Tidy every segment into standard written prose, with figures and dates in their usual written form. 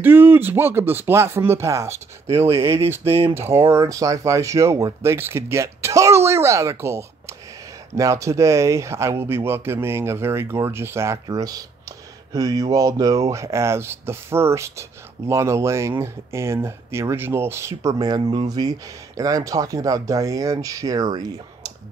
Dudes, welcome to Splat from the Past, the only 80s themed horror and sci-fi show where things could get totally radical. Now today, I will be welcoming a very gorgeous actress who you all know as the first Lana Lang in the original Superman movie, and I am talking about Diane Sherry.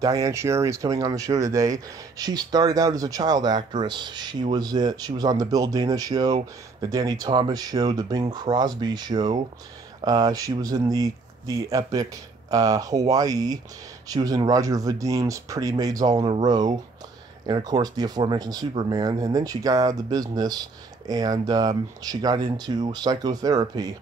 Diane Sherry is coming on the show today. She started out as a child actress. She was on the Bill Dana Show, the Danny Thomas Show, the Bing Crosby Show. She was in the epic Hawaii. She was in Roger Vadim's Pretty Maids All in a Row, and of course the aforementioned Superman. And then she got out of the business and she got into psychotherapy.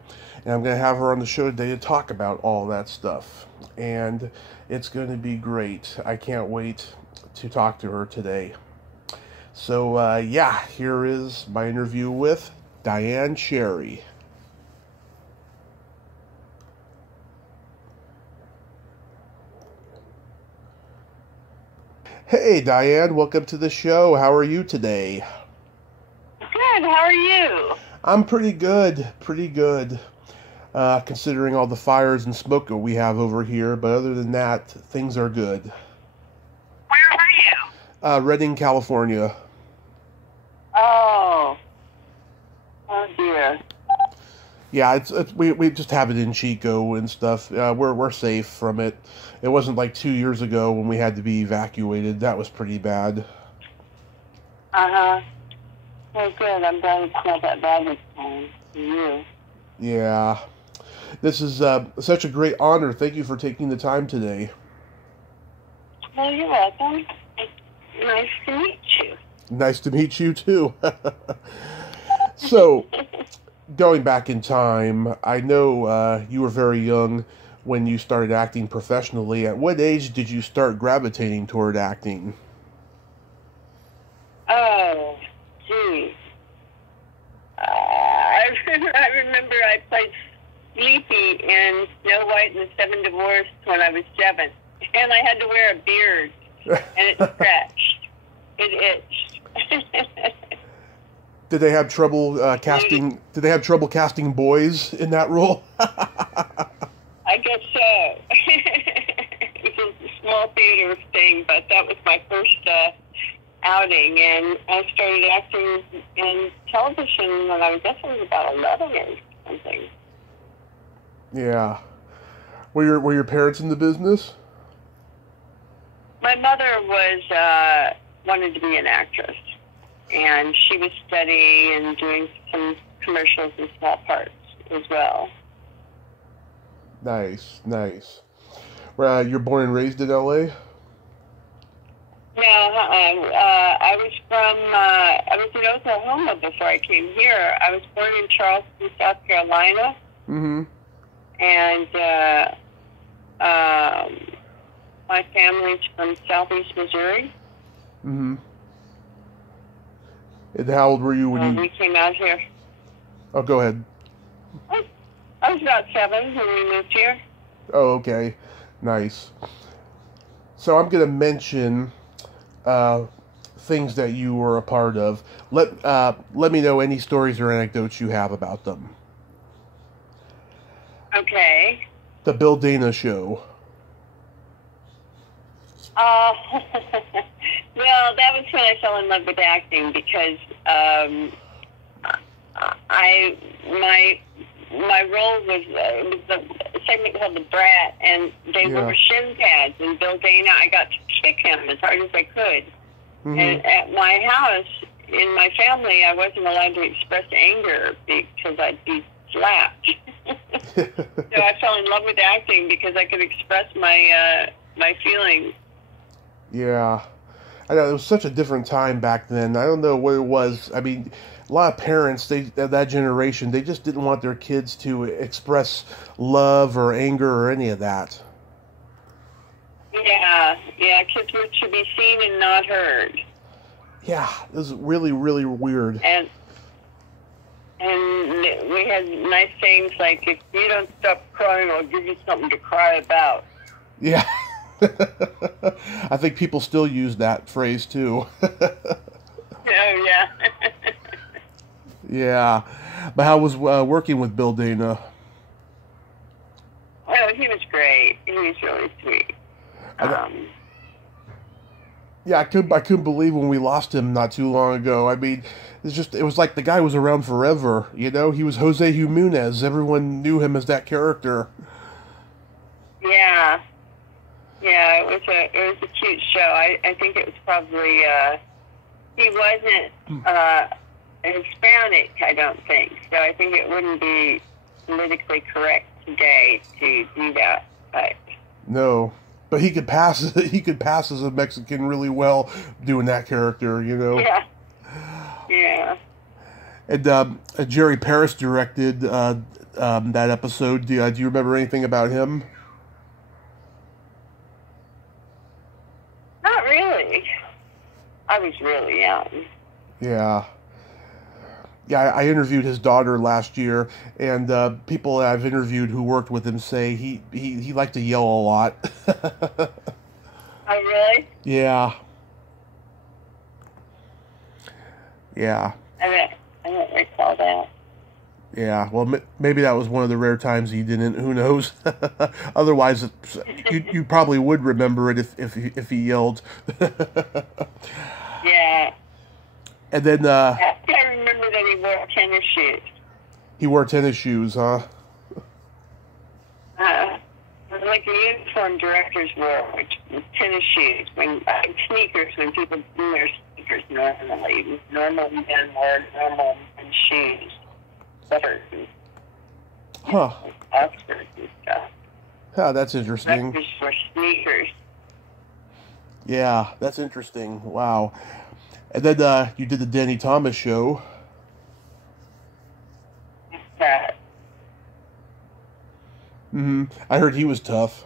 And I'm going to have her on the show today to talk about all that stuff. And it's going to be great. I can't wait to talk to her today. So, here is my interview with Diane Sherry. Hey, Diane, welcome to the show. How are you today? Good. How are you? I'm pretty good. Considering all the fires and smoke that we have over here, but other than that, things are good. Where are you? Redding, California. Oh dear. Yeah, we just have it in Chico and stuff. We're safe from it. It wasn't like 2 years ago when we had to be evacuated. That was pretty bad. Oh, good. I'm glad it's not that bad this time for you. Yeah. This is such a great honor. Thank you for taking the time today. Well, you're welcome. Nice to meet you. Nice to meet you, too. So, going back in time, I know you were very young when you started acting professionally. At what age did you start gravitating toward acting? Oh, geez. I remember I played Sleepy in Snow White and the Seven Dwarfs when I was 7. And I had to wear a beard. And it scratched. It itched. Did they have trouble casting? Did they have trouble casting boys in that role? I guess so. It was a small theater thing, but that was my first outing, and I started acting in television when I guess I was about 11 or something. Yeah. Were your parents in the business? My mother was wanted to be an actress, and she was studying and doing some commercials and small parts as well. Nice. You're born and raised in L.A.? No, I was in Oklahoma before I came here. I was born in Charleston, South Carolina. Mm-hmm. And my family's from Southeast Missouri. Mm-hmm. And how old were you when we came out here? Oh, go ahead. I was about 7 when we moved here. Oh, okay. Nice. So I'm going to mention things that you were a part of. Let me know any stories or anecdotes you have about them. Okay. The Bill Dana Show. Well, that was when I fell in love with acting because my role was a segment called The Brat, and they were shin pads, and Bill Dana, I got to kick him as hard as I could. Mm-hmm. And at my house, in my family, I wasn't allowed to express anger because I'd be slapped. So I fell in love with acting because I could express my feelings. Yeah. I know, it was such a different time back then. I don't know what it was. I mean, a lot of parents, that generation, they just didn't want their kids to express love or anger or any of that. Yeah, kids were to be seen and not heard. Yeah, it was really, really weird. And we had nice things like, if you don't stop crying, I'll give you something to cry about. Yeah. I think people still use that phrase, too. Oh, yeah. Yeah. But how was working with Bill Dana? Oh, he was great. He was really sweet. Yeah, I couldn't believe when we lost him not too long ago. I mean, it was like the guy was around forever. You know, he was Jose Jimenez. Everyone knew him as that character. Yeah, yeah. It was a cute show. I think it was probably he wasn't Hispanic. I don't think so. I think it wouldn't be politically correct today to do that. But no. But he could pass. He could pass as a Mexican really well, doing that character. You know. Yeah. Yeah. And Jerry Paris directed that episode. Do you remember anything about him? Not really. I was really young. Yeah. Yeah, I interviewed his daughter last year, and people that I've interviewed who worked with him say he liked to yell a lot. Oh, really? Yeah. Yeah. I don't recall that. Yeah, well, maybe that was one of the rare times he didn't. Who knows? Otherwise, you probably would remember it if he yelled. Yeah. And then I remember that he wore tennis shoes. He wore tennis shoes, huh? Like the uniform directors wore, which was tennis shoes, sneakers, when people do their sneakers normally. Normal men wore normal men's shoes. Slippers and Oxfords and stuff. Huh, that's interesting. Directors wore sneakers. Yeah, that's interesting. Wow. And then you did the Danny Thomas show. That. I heard he was tough.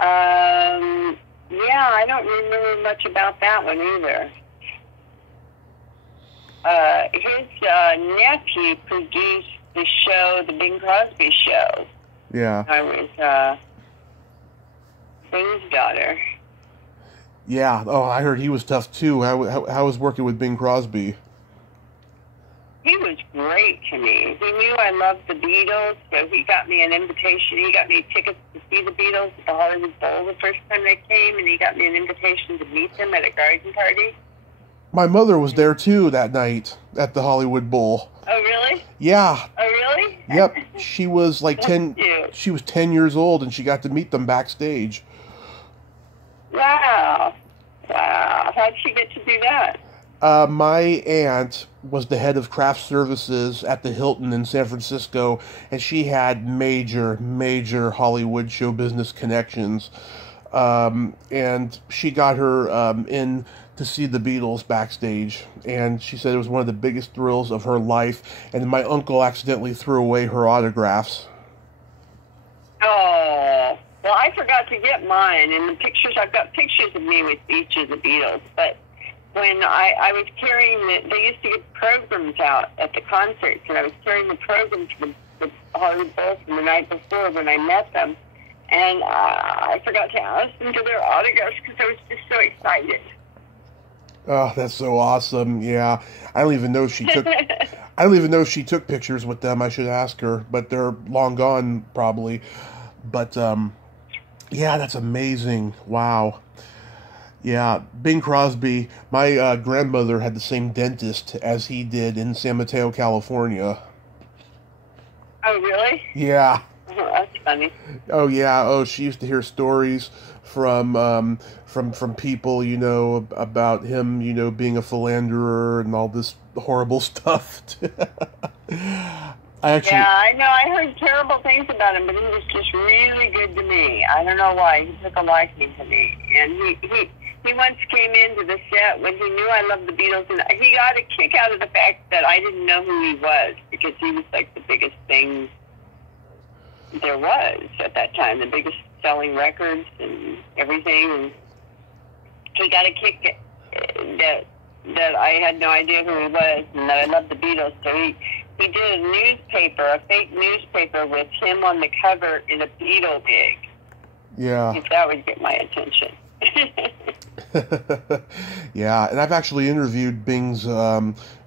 Yeah, I don't remember much about that one either. His nephew produced the show, The Bing Crosby Show. Yeah. I was Bing's daughter. Yeah. Oh, I heard he was tough too. How was working with Bing Crosby? He was great to me. He knew I loved the Beatles, so he got me an invitation. He got me tickets to see the Beatles at the Hollywood Bowl the first time they came, and he got me an invitation to meet them at a garden party. My mother was there too that night at the Hollywood Bowl. Oh, really? Yeah. Oh, really? Yep. She was like 10. She was 10 years old, and she got to meet them backstage. Wow. Wow. How'd she get to do that? My aunt was the head of craft services at the Hilton in San Francisco, and she had major Hollywood show business connections. And she got her in to see the Beatles backstage, and she said it was one of the biggest thrills of her life, and my uncle accidentally threw away her autographs. Oh, well, I forgot to get mine, and the pictures, I've got pictures of me with each of the Beatles, but when I was carrying they used to get programs out at the concerts, and I was carrying the program to the Hollywood Bowl from the night before when I met them, and I forgot to ask them for their autographs because I was just so excited. Oh, that's so awesome! Yeah, I don't even know if she took. I don't even know if she took pictures with them. I should ask her, but they're long gone probably. But yeah, that's amazing! Wow. Yeah, Bing Crosby. My grandmother had the same dentist as he did in San Mateo, California. Oh, really? Yeah. Oh, that's funny. Oh yeah. Oh, she used to hear stories from people, you know, about him, you know, being a philanderer and all this horrible stuff. I know. I heard terrible things about him, but he was just really good to me. I don't know why. He took a liking to me, and he once came into the set when he knew I loved the Beatles, and he got a kick out of the fact that I didn't know who he was, because he was like the biggest thing there was at that time, the biggest selling records and everything. And he got a kick that I had no idea who he was, and that I loved the Beatles. So he did a newspaper, a fake newspaper with him on the cover in a Beatle wig. Yeah. If that would get my attention. Yeah, and I've actually interviewed Bing's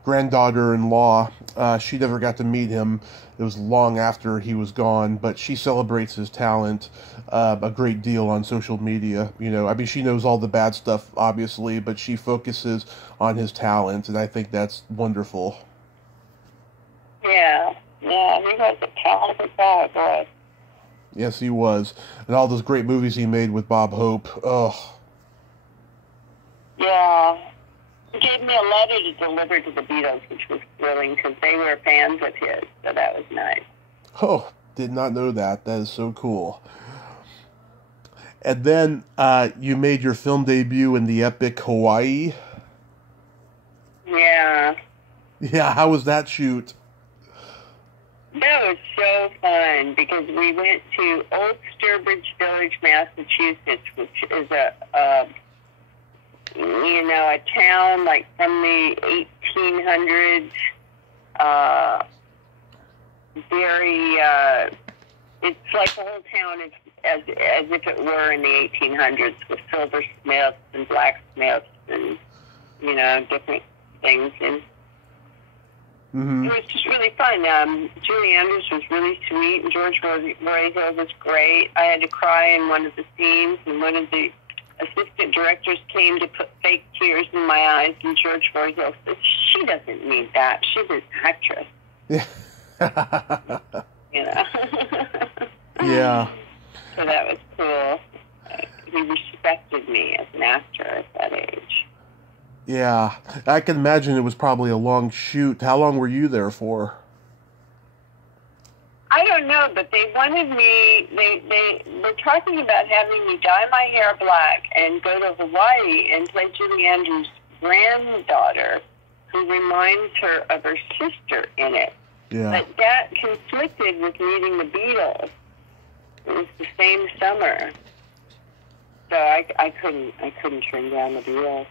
granddaughter-in-law. She never got to meet him. It was long after he was gone, but she celebrates his talent a great deal on social media. You know, I mean, she knows all the bad stuff, obviously, but she focuses on his talent, and I think that's wonderful. Yeah, he was a talented guy, boy. Yes, he was. And all those great movies he made with Bob Hope. Oh. Yeah. He gave me a letter to deliver to the Beatles, which was thrilling because they were fans of his, so that was nice. Oh, did not know that. That is so cool. And then you made your film debut in the epic Hawaii. Yeah. Yeah, how was that shoot? That was so fun because we went to Old Sturbridge Village, Massachusetts, which is a town like from the 1800s. It's like the whole town is as if it were in the 1800s with silversmiths and blacksmiths and different things. And Mm-hmm. it was just really fun. Julie Andrews was really sweet, and George Royhill was great. I had to cry in one of the scenes, and one of the assistant directors came to put fake tears in my eyes, and George Royhill said, "She doesn't need that. She's an actress." Yeah. Yeah. So that was cool. He respected me as an actor at that age. Yeah, I can imagine it was probably a long shoot. How long were you there for? I don't know, but they wanted me, they were talking about having me dye my hair black and go to Hawaii and play Julie Andrews' granddaughter, who reminds her of her sister in it. Yeah. But that conflicted with meeting the Beatles. It was the same summer. So I couldn't turn down the Beatles.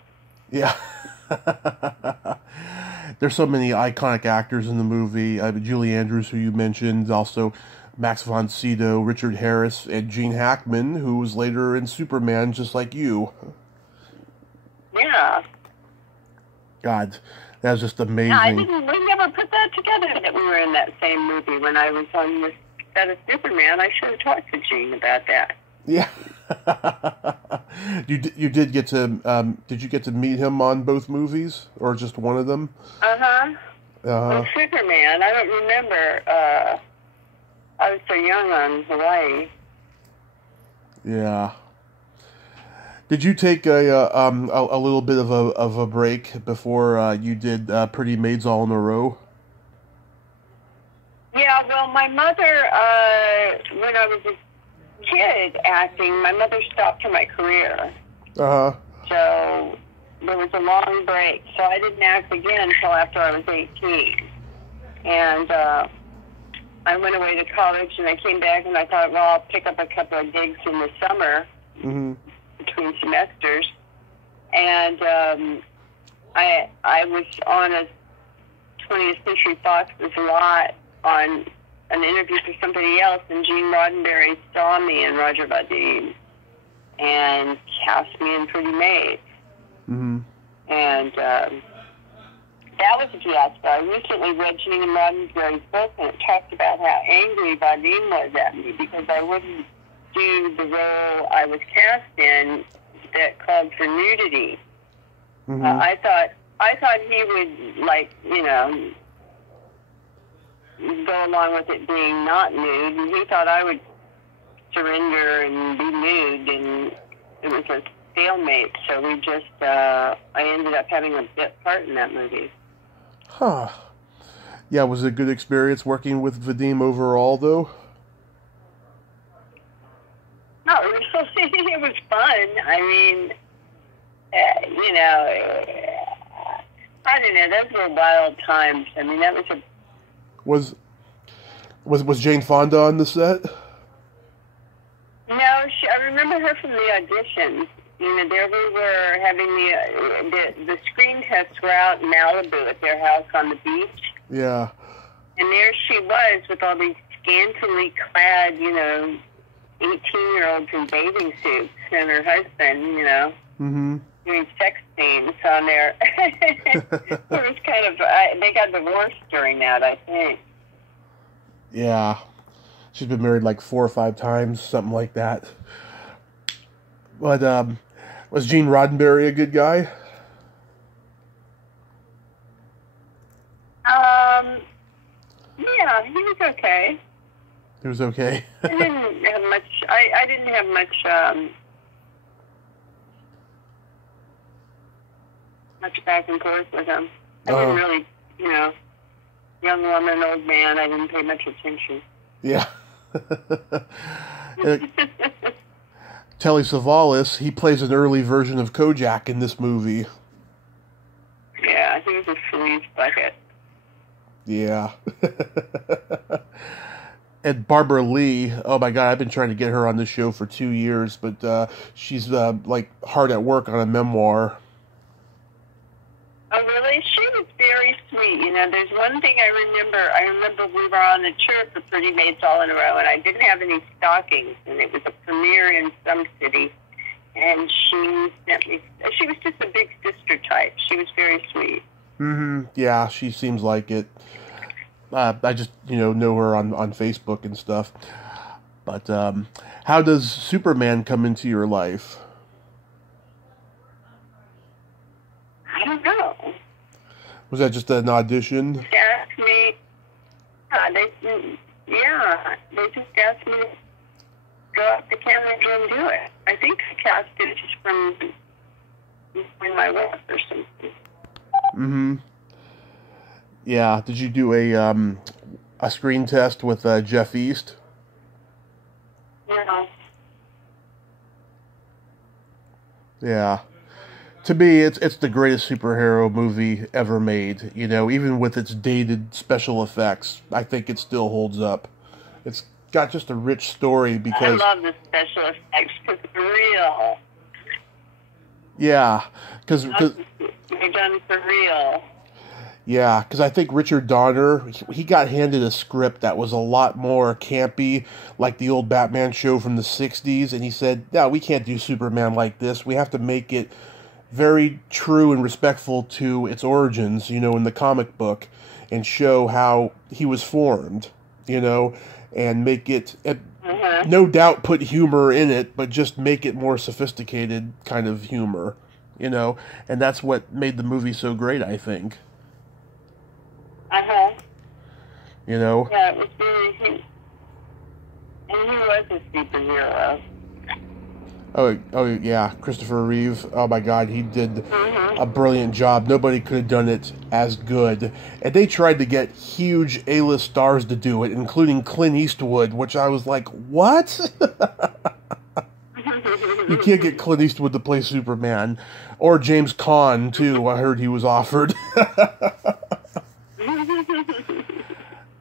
Yeah. There's so many iconic actors in the movie. Julie Andrews, who you mentioned, also Max von Sydow, Richard Harris, and Gene Hackman, who was later in Superman, just like you. Yeah. God, that was just amazing. Yeah, we never put that together that we were in that same movie. When I was on the set of Superman, I should have talked to Gene about that. Yeah. You did get to did you get to meet him on both movies or just one of them? Well, Superman, I don't remember. I was so young on Hawaii. Yeah. Did you take a little bit of a break before you did Pretty Maids All in a Row? Yeah, well, my mother, when I was a kid acting, my mother stopped my career. Uh-huh. So there was a long break. So I didn't act again until after I was 18. And I went away to college, and I came back, and I thought, well, I'll pick up a couple of gigs in the summer between semesters. And I was on a 20th Century Fox's lot on an interview for somebody else, and Gene Roddenberry saw me in Roger Vadim and cast me in Pretty Maids. And that was a fiasco. I recently read Gene Roddenberry's book, and it talked about how angry Vadim was at me because I wouldn't do the role I was cast in that called for nudity. I thought he would, like, go along with it being not nude, and he thought I would surrender and be nude, and it was a stalemate. So we just, I ended up having a bit part in that movie. Huh. Yeah, was it a good experience working with Vadim overall, though? Not really. It was fun. I mean, I don't know. Those were wild times. I mean, that was a... Was Jane Fonda on the set? No, I remember her from the auditions. There we were having the screen tests were out in Malibu at their house on the beach. Yeah. And there she was with all these scantily clad, 18-year-olds in bathing suits and her husband, you know, doing sex scenes on there. It was kind of, they got divorced during that, I think. Yeah. She's been married like 4 or 5 times, something like that. But, was Gene Roddenberry a good guy? Yeah, he was okay. He was okay. I didn't have much. I didn't have much back and forth with him. I didn't really, you know, young woman, old man. I didn't pay much attention. Yeah. Telly Savalas, he plays an early version of Kojak in this movie. Yeah, he was a sleaze bucket. Yeah. And Barbara Lee, oh my God, I've been trying to get her on this show for 2 years, but she's like hard at work on a memoir. Oh, really? She was very sweet. You know, there's one thing I remember. I remember we were on the tour for Pretty Maids All in a Row, and I didn't have any stockings, and it was a premiere in some city, and she sent me. She was just a big sister type. She was very sweet. Yeah, she seems like it. I just, know her on Facebook and stuff. But how does Superman come into your life? I don't know. Was that just an audition? They asked me. They just asked me to go out to Canada and do it. I think I cast it just from my work or something. Yeah. Did you do a screen test with Jeff East? No. Yeah. To me, it's the greatest superhero movie ever made. Even with its dated special effects, I think it still holds up. It's got just a rich story because I love the special effects because they're real. Yeah, because they're done for real. Yeah, because I think Richard Donner, he got handed a script that was a lot more campy, like the old Batman show from the 60s, and he said, no, we can't do Superman like this. We have to make it very true and respectful to its origins, in the comic book, and show how he was formed, and make it, no doubt put humor in it, but just make it more sophisticated kind of humor, and that's what made the movie so great, I think. Yeah, it was really, and he was a superhero. Oh yeah, Christopher Reeve. Oh my God, he did a brilliant job. Nobody could have done it as good. And they tried to get huge A-list stars to do it, including Clint Eastwood, which I was like, what? You can't get Clint Eastwood to play Superman. Or James Caan, too. I heard he was offered.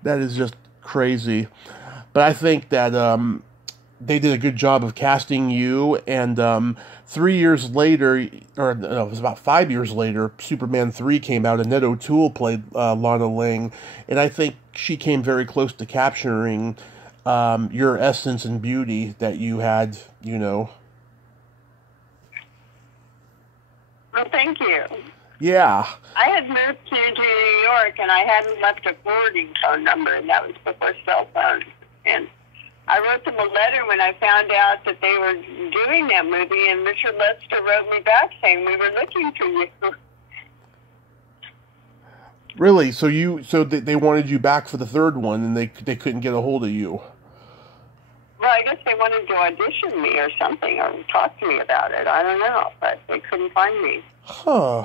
That is just crazy. But I think that they did a good job of casting you, and 3 years later, or no, it was about 5 years later, Superman 3 came out, and Ned O'Toole played Lana Lang, and I think she came very close to capturing your essence and beauty that you had, Well, thank you. Yeah. I had moved to New York, and I hadn't left a forwarding phone number, and that was before cell phones. And I wrote them a letter when I found out that they were doing that movie, and Richard Lester wrote me back saying, we were looking for you. Really? So they wanted you back for the third one, and they couldn't get a hold of you? Well, I guess they wanted to audition me or something, or talk to me about it. I don't know, but they couldn't find me. Huh.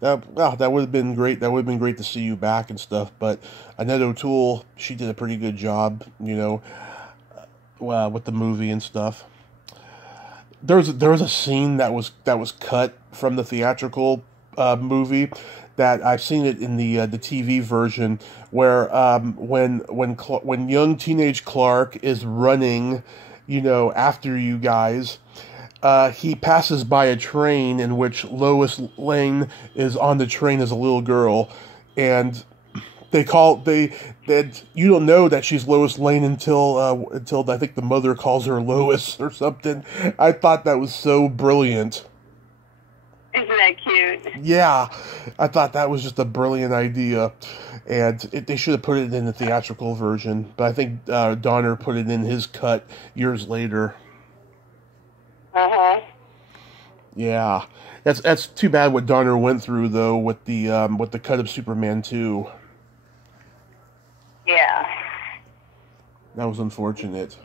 That would have been great. That would have been great to see you back and stuff. But Annette O'Toole, she did a pretty good job, with the movie and stuff. There was a scene that was cut from the theatrical movie that I've seen it in the TV version where when young teenage Clark is running, after you guys. He passes by a train in which Lois Lane is on the train as a little girl, and that you don't know that she's Lois Lane until I think the mother calls her Lois or something. I thought that was so brilliant. Isn't that cute? Yeah, I thought that was just a brilliant idea, and they should have put it in the theatrical version. But I think Donner put it in his cut years later. Yeah, that's too bad what Donner went through though with the cut of Superman 2. Yeah. That was unfortunate.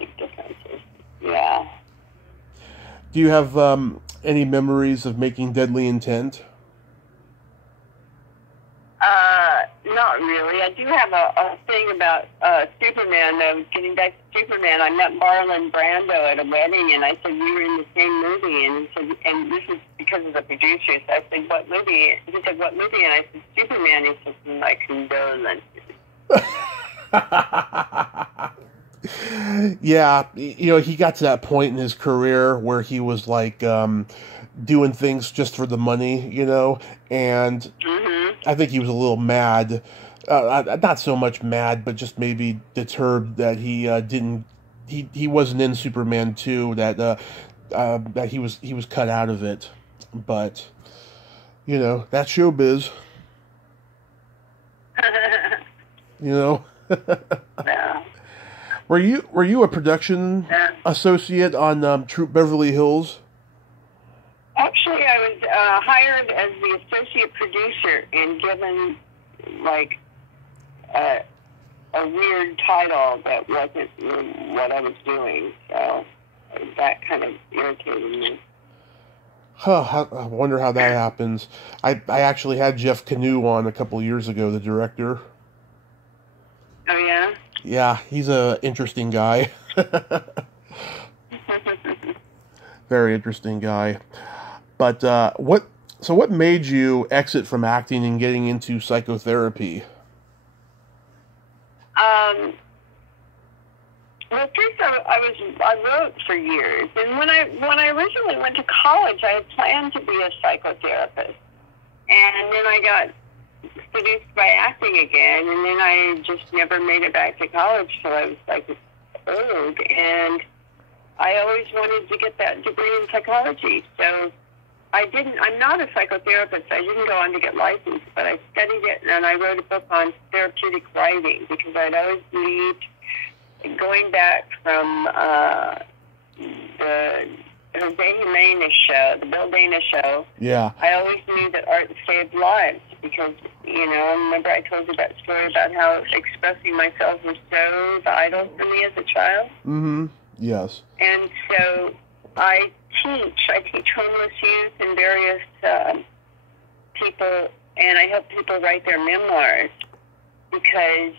Yeah. Do you have any memories of making Deadly Intent? Not really. I do have a thing about Superman, though. Getting back to Superman, I met Marlon Brando at a wedding, and I said, "You were in the same movie." And he said, and this is because of the producers. I said, "What movie?" He said, "What movie?" And I said, "Superman." He said, "My condolences." Yeah, he got to that point in his career where he was like doing things just for the money, and I think he was a little mad, not so much mad, but just maybe deterred that he wasn't in Superman 2, that he was cut out of it, but that's showbiz. Yeah. Were you a production associate on Troop Beverly Hills? Actually, I was hired as the associate producer and given like a weird title that wasn't really what I was doing. So that kind of irritated me. Huh, I wonder how that happens. I actually had Jeff Canoe on a couple years ago, the director. Oh, yeah? Yeah, he's a interesting guy. Very interesting guy. But what made you exit from acting and getting into psychotherapy? Well, first I wrote for years, and when I originally went to college, I had planned to be a psychotherapist, and then I got seduced by acting again, and then I just never made it back to college till I was like old, and I always wanted to get that degree in psychology, so I'm not a psychotherapist. I didn't go on to get licensed, but I studied it, and I wrote a book on therapeutic writing because I'd always believed, going back from the Jose Jimenez show, the Bill Dana show. Yeah. I always knew that art saved lives because, remember I told you that story about how expressing myself was so vital for me as a child? Mm-hmm. Yes. And so I teach homeless youth and various people, and I help people write their memoirs because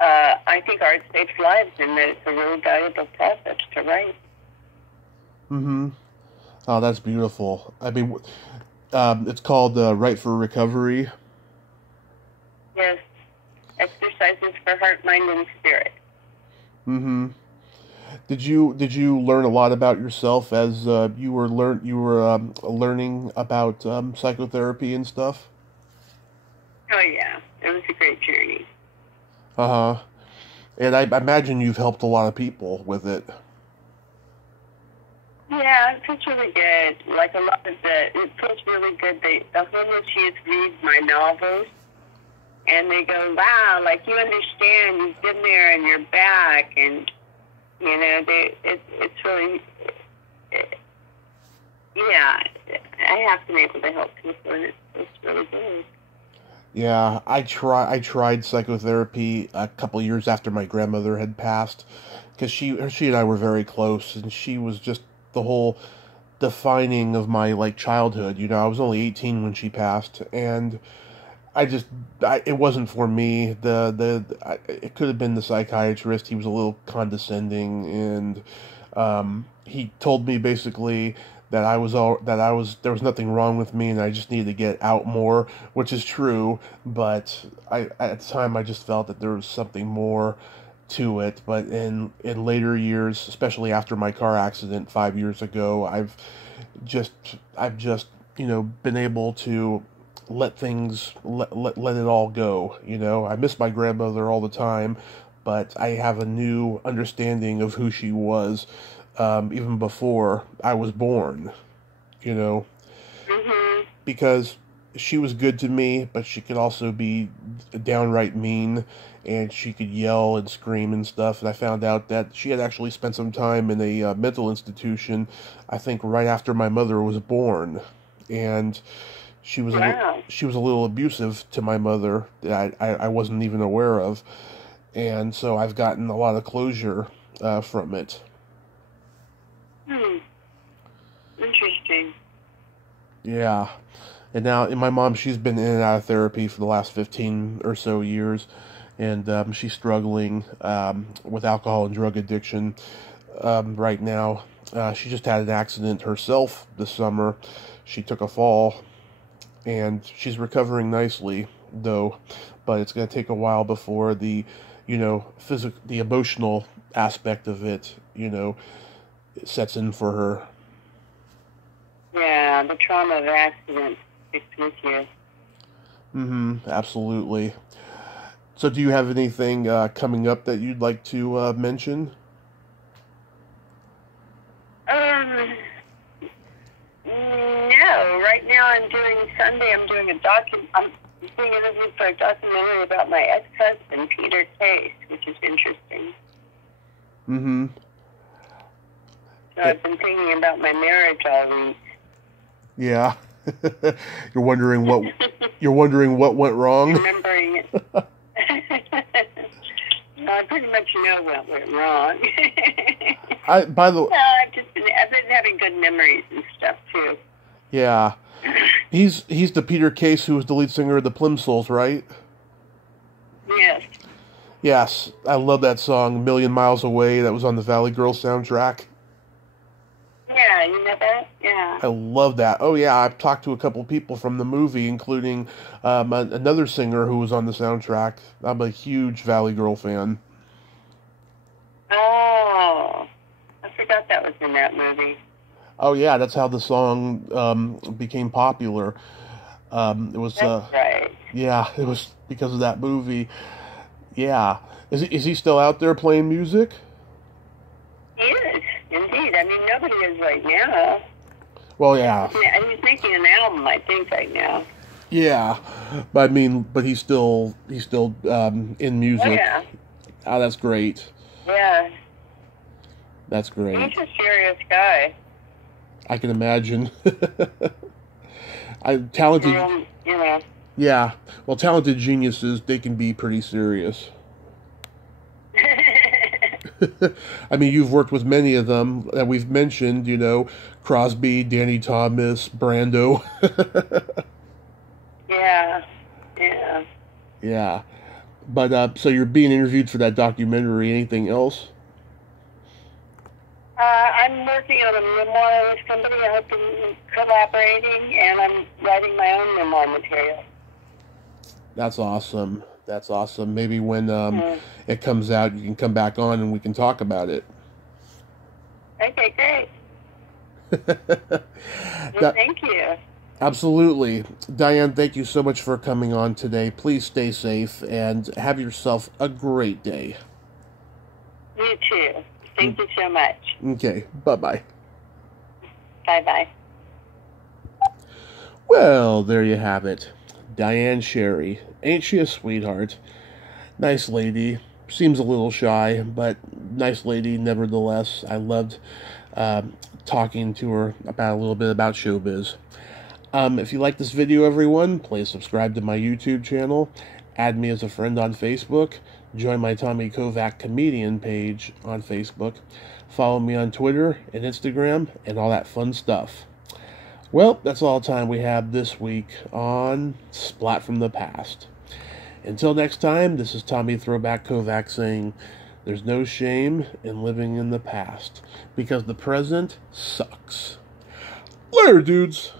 I think art saves lives and that it's a really valuable process to write. Mm-hmm. Oh, that's beautiful. I mean, it's called Write for Recovery. Yes. Exercises for heart, mind, and spirit. Mm-hmm. Did you learn a lot about yourself as you were learning about psychotherapy and stuff? Oh yeah, it was a great journey. Uh-huh. And I imagine you've helped a lot of people with it. Yeah, it feels really good. Like it feels really good. The homeless youth read my novels, and they go, "Wow, like you understand. You've been there, and you're back." And it's really, yeah. I have been able to help people, and it's really good. Yeah, I tried psychotherapy a couple years after my grandmother had passed, because she and I were very close, and she was just the whole defining of my childhood. I was only 18 when she passed, and it wasn't for me. It could have been the psychiatrist. He was a little condescending, and he told me basically that there was nothing wrong with me, and I just needed to get out more, which is true. But at the time, I just felt that there was something more to it. But in later years, especially after my car accident 5 years ago, I've just been able to let it all go. You know, I miss my grandmother all the time, but I have a new understanding of who she was, even before I was born. You know, because she was good to me, but she could also be downright mean, and she could yell and scream and stuff. And I found out that she had actually spent some time in a mental institution, I think right after my mother was born, and she was she was a little abusive to my mother that I wasn't even aware of, and so I've gotten a lot of closure from it. Interesting. Yeah. And now, my mom, she's been in and out of therapy for the last 15 or so years, and she's struggling with alcohol and drug addiction right now. She just had an accident herself this summer. She took a fall, and she's recovering nicely, though, but it's going to take a while before the, the emotional aspect of it, sets in for her. Yeah, the trauma of accidents sticks with you. Absolutely. So do you have anything coming up that you'd like to mention? No. Right now I'm doing I'm being interviewed for a documentary about my ex-husband, Peter Case, which is interesting. So I've been thinking about my marriage all week. Yeah. You're wondering what went wrong? Remembering it. I pretty much know what went wrong. I've been having good memories and stuff too. Yeah. He's the Peter Case who was the lead singer of the Plimsouls, right? Yes. Yes. I love that song, Million Miles Away, that was on the Valley Girl soundtrack. Yeah, you know that? Yeah. I love that. Oh, yeah, I've talked to a couple people from the movie, including another singer who was on the soundtrack. I'm a huge Valley Girl fan. Oh, I forgot that was in that movie. Oh, yeah, that's how the song became popular. It was, that's right. Yeah, it was because of that movie. Yeah. Is he still out there playing music? He is, indeed. I mean, nobody is right now. Well, yeah. He's making an album, I think, right now. Yeah, but he's still in music. Oh, yeah. Oh, that's great. Yeah. That's great. He's a serious guy. I can imagine. Talented. Yeah. Well, talented geniuses, they can be pretty serious. I mean, you've worked with many of them that we've mentioned, Crosby, Danny Thomas, Brando. Yeah. Yeah. But, so you're being interviewed for that documentary. Anything else? I'm working on a memoir with somebody. I hope I'm collaborating, and I'm writing my own memoir material. That's awesome. Maybe when it comes out, you can come back on and we can talk about it. Okay, great. Well, thank you. Absolutely. Diane, thank you so much for coming on today. Please stay safe and have yourself a great day. You too. Thank you so much. Okay, bye-bye. Bye-bye. Well, there you have it. Diane Sherry. Ain't she a sweetheart? Nice lady. Seems a little shy, but nice lady nevertheless. I loved talking to her about a little bit about showbiz. If you like this video, everyone, please subscribe to my YouTube channel. Add me as a friend on Facebook. Join my Tommy Kovac Comedian page on Facebook. Follow me on Twitter and Instagram and all that fun stuff. Well, that's all the time we have this week on Splat from the Past. Until next time, this is Tommy Throwback Kovac saying, there's no shame in living in the past, because the present sucks. Later, dudes!